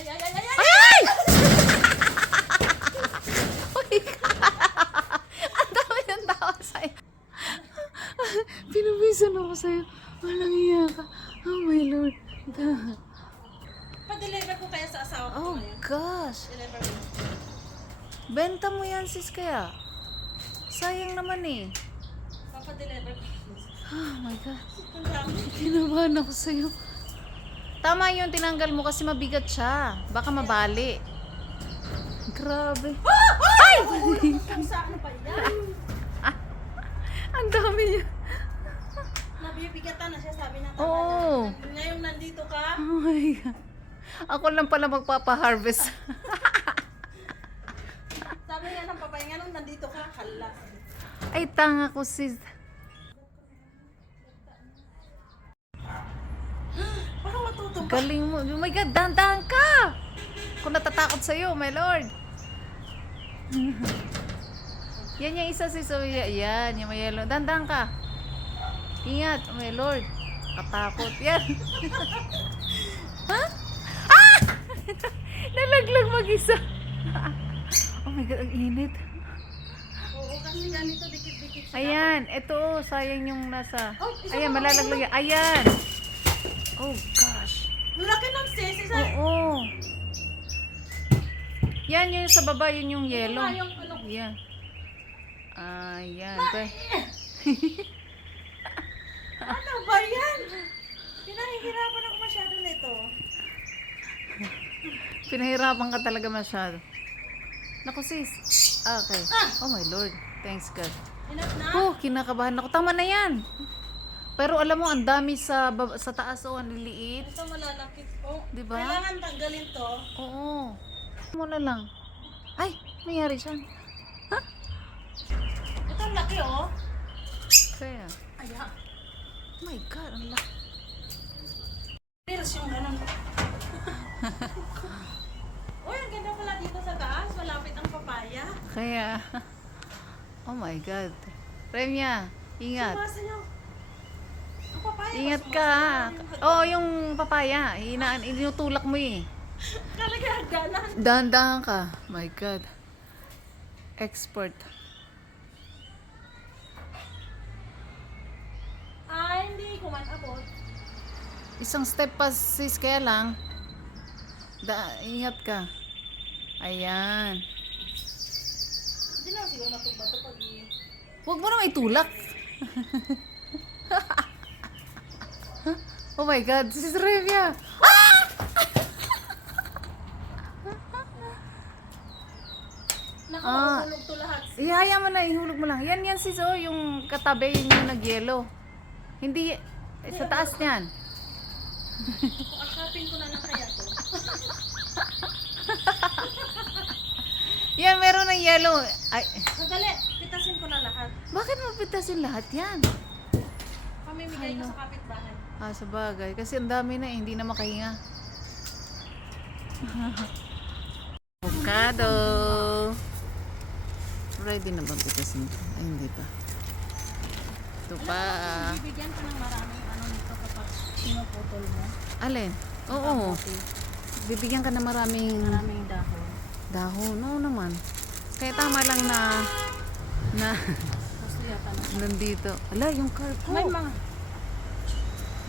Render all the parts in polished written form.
Ay, ay, ay, ay, ay! Ay! Uy! Ang dami ng tao sa'yo. Pinubisan ako sa'yo. Walang iya ka. Oh my Lord. Pa-deliver ko kaya sa asawa ko Oh ngayon. gosh. Deliver ko. Benta mo yan sis kaya. Sayang naman eh. Papa-deliver ko. Oh my God. Ang dami. Kinabahan ako sa'yo. Tama yun, tinanggal mo kasi mabigat siya. Baka mabali. Grabe. Ay! Kung sa ano pa yan? Ang dami niya. Nabibigatan na siya, sabi ng tata. Oo. Ngayon nandito ka. Oh my God. Ako lang pala magpapa-harvest. Sabi nga ng papay nga nung nandito ka. Hala. Ay, tanga ko sis. Parang matuto pa. Galing mo. Oh my God, dahan-dahan ka. Ako natatakot sa'yo, my Lord. Yan yung isa sis. Oh, yan, yung may yellow. Dahan-dahan ka. Ingat, oh my Lord. Katakot. Yan. Ha? Ah! Nalaglag mag-isa. Oh my God, ang init. Oo, kasi ganito dikit-dikit siya. Ayan, ito, sayang yung nasa. Oh, isa Ayan, pa, malalaglag yan. Ayan. Oh gosh. Ang laki ng sis. Isa. Oo. Yan yung sa baba, yun yung yellow. nga yung ano. Yan. Ayan. Ano ba yan? Pinahihirapan ako masyado nito. Pinahirapan ka talaga masyado. Naku sis. Okay. Oh my Lord. Thanks God. Enough na? Oh, kinakabahan ako. Tama na yan. Pero alam mo, ang dami sa taas, oh, ang liliit. Ito malalakit po. Diba? Kailangan tanggalin to. Oo. Muna lang. Ay, nangyari siya. Ito ang laki oh. Kaya. Aya. Oh my God, ang laki. Reels yung ganun. Uy, ang ganda pala dito sa taas. Malapit ang papaya. Kaya. Oh my God. Remya, ingat. Sumasa nyo. Ang papaya. Ingat mas ka. sumasaya. Oh, yung papaya. Inutulak mo eh. Talaga hagdanan. Dahan-dahan ka. My God. Expert. Ay, hindi ko man abot. Isang step pa sis, kaya lang. Ingat ka. Ayan. Hindi na siguro matumba to pag Huwag mo na itulak. Oh my God, sis Revia. nakahulog to lahat. Ihaya mo na, ihulog mo lang. Yan sis, oh, yung katabi yun yung nag-yellow. Hindi, sa taas niyan. Akapin ko na lang kaya to. Yan, meron ng yellow. Ay, Sandali, pitasin ko na lahat. bakit mo pitasin lahat yan? Pamimigay ko sa kapitbahay. Ah, sa bagay. Kasi ang dami na eh, hindi na makahinga. Avocado. Ready na bang pitasin? Ay, hindi pa. Ito pa. Bibigyan ko ng maraming ano nito kapag pinuputol mo. Alin? Oo. Bibigyan ka na maraming Maraming dahon. dahon. Oo naman. Kaya tama lang na Gusto yata na. nandito. Ala, yung car ko. May mga.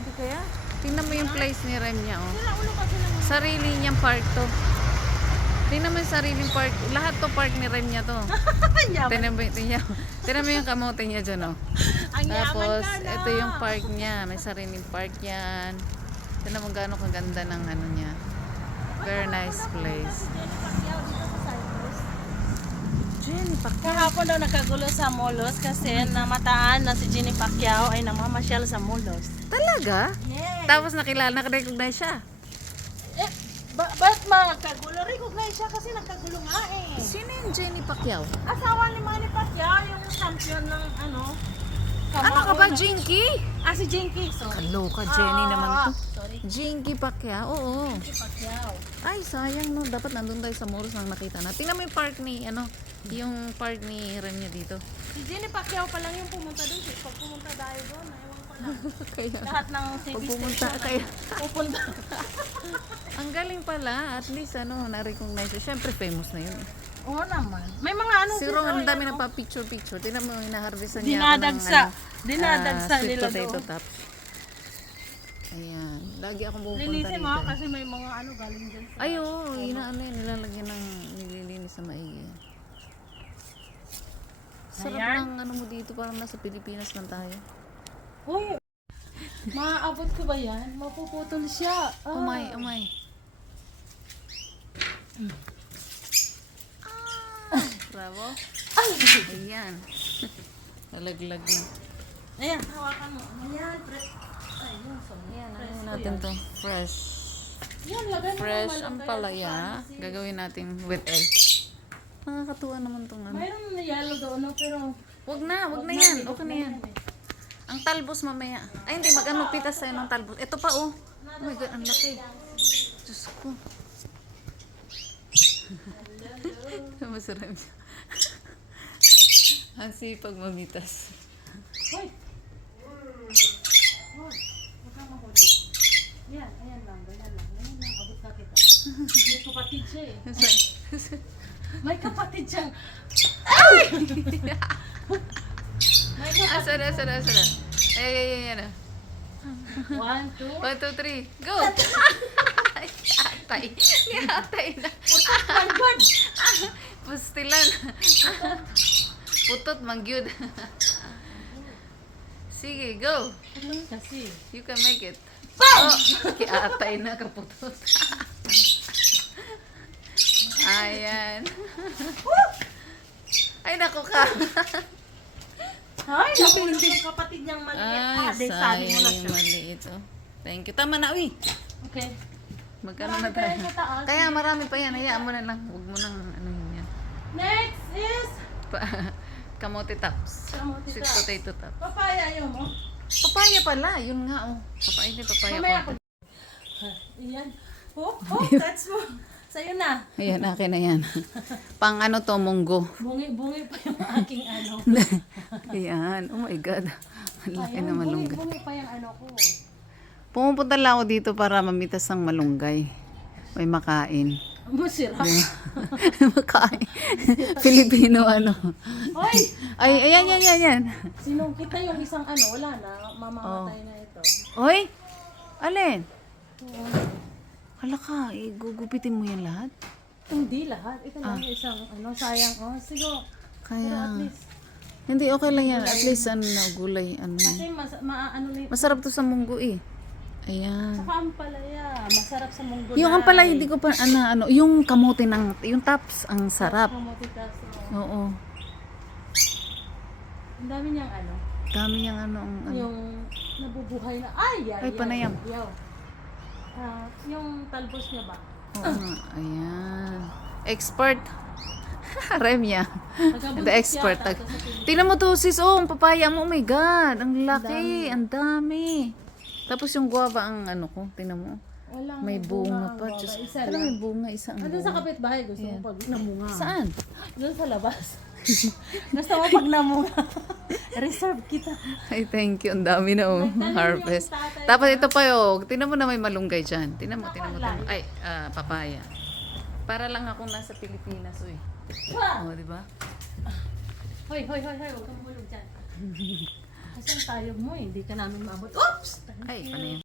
Hindi kaya? Tingnan mo yung place ni Rem niya, oh. Wala ulo kasi ng Sarili niyang park to. Tingnan mo yung sariling park. Lahat to park ni Rem niya to. Tingnan mo yung kamote niya dyan, oh. Ang yaman Tapos, ka na. ito yung park niya. May sariling park yan. Tingnan mo gaano kaganda ng ano niya. Very nice place. Jenny Pacquiao. Kahapon daw nakagulo sa Molos kasi namataan na si Jenny Pacquiao ay namamasyal sa Molos. Talaga? Yes. Tapos nakrecognize siya. Eh, ba't magkagulo? Recognize siya kasi nagkagulo nga eh. Sino yung Jenny Pacquiao? Asawa ni Manny Pacquiao, yung champion ng ano. Ano ka ba, Jinky? Ah, si Jinky. Sorry. Kaloka, Jenny naman to. Sorry. Jinky Pacquiao, oo. Jinky Pacquiao. Ay, sayang no. Dapat nandun tayo sa Moros nang nakita na. Tingnan mo yung park ni, yung park ni Rem niya dito. Si Jenny Pacquiao pa lang yung pumunta doon. Pag pumunta tayo doon, ewan ko Kaya, Lahat ng TV pag pumunta, station kaya, pupunta. ang galing pala, at least na-recognize. Siyempre, famous na yun. Oo naman. May mga ano Siguro, ang dami yan, ng pa-picture-picture. Tingnan mo, hinaharvestan niya ako ng Dinadagsa sweet nila potato doon. tops. Ayan. Lagi akong pupunta Linisin dito. mo kasi may mga ano galing dyan sa... Ay, oo. Inaano yan. Nilalagyan ng nililinis sa maigi. Sarap Ayan. ng ano mo dito. Parang nasa Pilipinas lang tayo. Uy! Maaabot ko ba yan? Mapuputol siya. Ah. Umay. Bravo. Ayan. Nalaglag na. Ayan, hawakan mo. Ayan, fresh. Ay, yun. So, Ayan, fresh ano ko natin yan. to? Fresh. Yan, lagay mo Fresh ng ang malagay. palaya. Gagawin natin with egg. Nakakatuwa naman tong ano. Mayroon na yellow doon, no? Pero... Wag na yan. Okay na yan. Ang talbos mamaya. Ay, hindi. Mag-ano pitas tayo ng talbos. Ito pa, oh. Oh my God, ang laki. Diyos ko. Masarap siya. Ang sipag mamitas. Hoy! Hoy! Huwag kang mahulog. Yan, ayan lang. Ganyan lang. Abot na kita. May kapatid siya eh. May kapatid siyang... May kapatid. Asara. Ay. 1, 2... 1, 2, 3. Go! Ay, atay na. Pagod! Pustilan. Putot, mangyud. Sige, go. Kasi... You can make it. Oh, kiatay na kaputot. Ayan. Ay, naku ka. Ay, nahulog yung kapatid niyang maliit. Ay, Sabi mo na sayang, siya. maliit. Oh. Thank you. Tama na, uy. Okay. Magkano na Marami pa tayo? yan sa taas. Kaya marami pa yan. Hayaan mo na lang. Huwag mo nang ano yan. Next is... Kamote tops. Kamote Sweet tops. potato tops. Papaya yun, mo. Papaya pala. Yun nga, oh. Papaya Mamaya ko. ko. Ayan. Oh, that's mo. Sa'yo na. Ayan, akin na yan. Pang ano to, munggo. Bungi pa yung aking ano. Ayan. Oh my God. Ang laki Ayun, na malunggay. bungi pa yung ano ko. Pumupunta lang ako dito para mamitas ng malunggay. May makain. Masira. Makain. Filipino ano. Hoy! Ay, ayan. Sinungkit na yung isang ano. Wala na. Mamamatay na ito. Oy! Alin? Oo. Hala ka, gugupitin mo yan lahat? Hindi lahat. Ito lang yung isang ano. Sayang. Oh, siguro. Pero Kaya, at least. hindi, okay lang yan. At least, ano na, gulay, ano yan. Kasi ano nito. Masarap to sa munggo eh. Ayan. Saka ang palaya. Masarap sa munggo. Yung ang pala, hindi ko pa, ano, yung kamote ng, yung tops, ang sarap. Kamote kaso. Oo. Ang dami niyang ano. Dami yung ano, ang, Yung nabubuhay na. Ay, Ay, panayam. Yaw. Yung talbos niya ba? oo nga, ayan. Expert. Remya. Nagabuntis The expert. yata ito sa Pilipinas. Tingnan mo to sis, oh, ang papaya mo, oh my God. Ang laki, ang dami. Tapos yung guava ang ano ko, tingnan mo. Walang May bunga ang pa. guava. Diyos, Isa alam, lang. may bunga, isa ang Nandun sa bunga. kapitbahay, gusto mo pag namunga. Saan? Doon sa labas. Gusto mo pag namunga. Reserve kita. Ay, thank you. Ang dami na, oh. Nagtanim Harvest. yung tatay Tapos ito pa, oh. Tingnan mo na may malunggay dyan. Tingnan mo. Ay, papaya. Para lang akong nasa Pilipinas, uy. Wah! Oh, di ba? Hoy, huwag kang mahulog dyan. Kasi ang tayo mo, hindi ka namin maabot. Oops! Ay, paano yan?